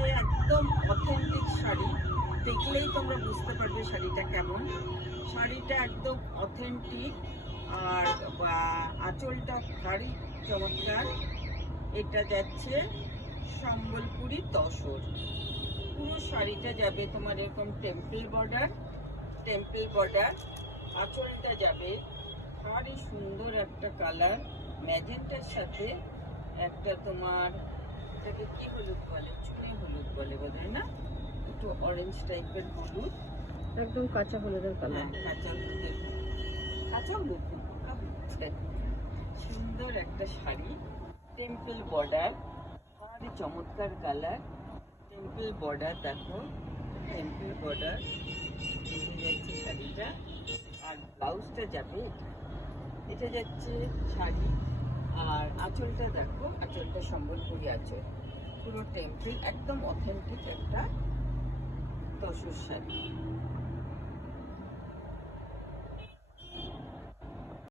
যাচ্ছে একদম অথেন্টিক শাড়ি, দেখলেই তোমরা বুঝতে পারবে শাড়িটা কেমন। শাড়িটা একদম অথেন্টিক, আর আঁচলটা ভারী চমৎকার। এটা যাচ্ছে সম্বলপুরি তসর। পুরো শাড়িটা যাবে তোমার এরকম টেম্পল বর্ডার। আঁচলটা যাবে ভারী সুন্দর একটা কালার, ম্যাজেন্টার সাথে একটা তোমার, এটাকে কি হলুদ বলে, চুনি হলুদ বলে বোধহয় না, একটু অরেঞ্জ টাইপের হলুদ, একদম কাঁচা হলুদের কালার। কাঁচা হলুদ সুন্দর একটা শাড়ি, টেম্পল বর্ডার, ভারী চমৎকার কালার, টেম্পল বর্ডার দেখো, টেম্পল বর্ডার যাচ্ছে শাড়িটা। আর ব্লাউজটা যাবে এটা যাচ্ছে শাড়ি। আর আঁচলটা দেখো, আঁচলটা সম্বলপুরি আঁচল, পুরো টেম্পল, একদম অথেন্টিক একটা তসর শাড়ি।